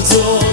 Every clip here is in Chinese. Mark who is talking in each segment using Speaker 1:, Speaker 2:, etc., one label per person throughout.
Speaker 1: 做。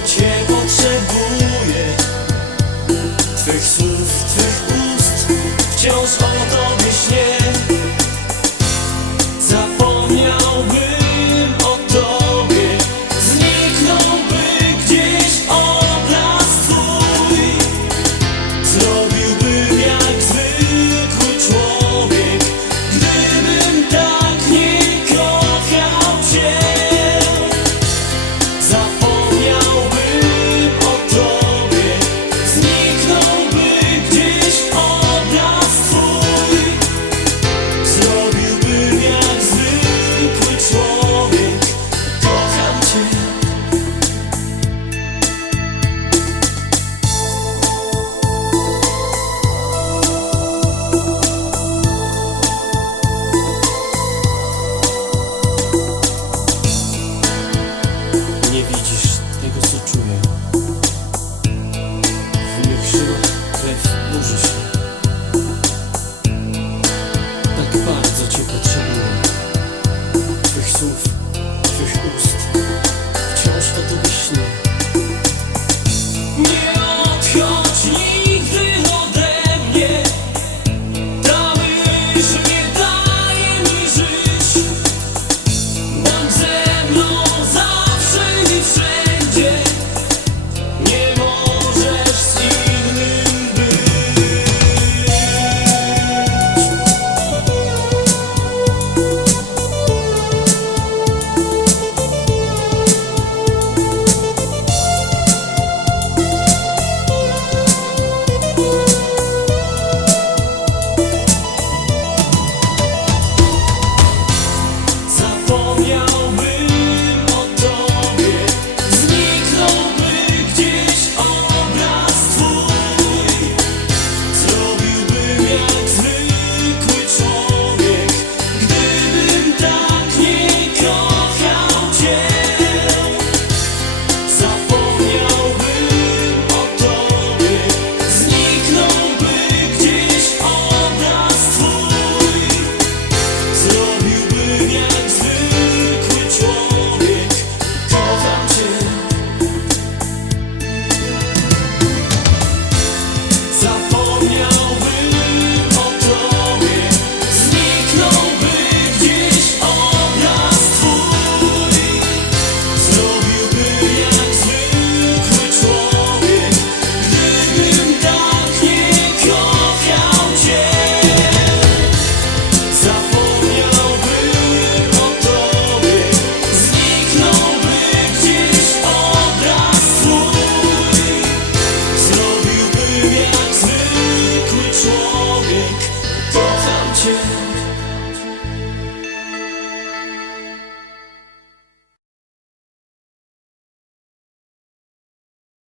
Speaker 2: sufre.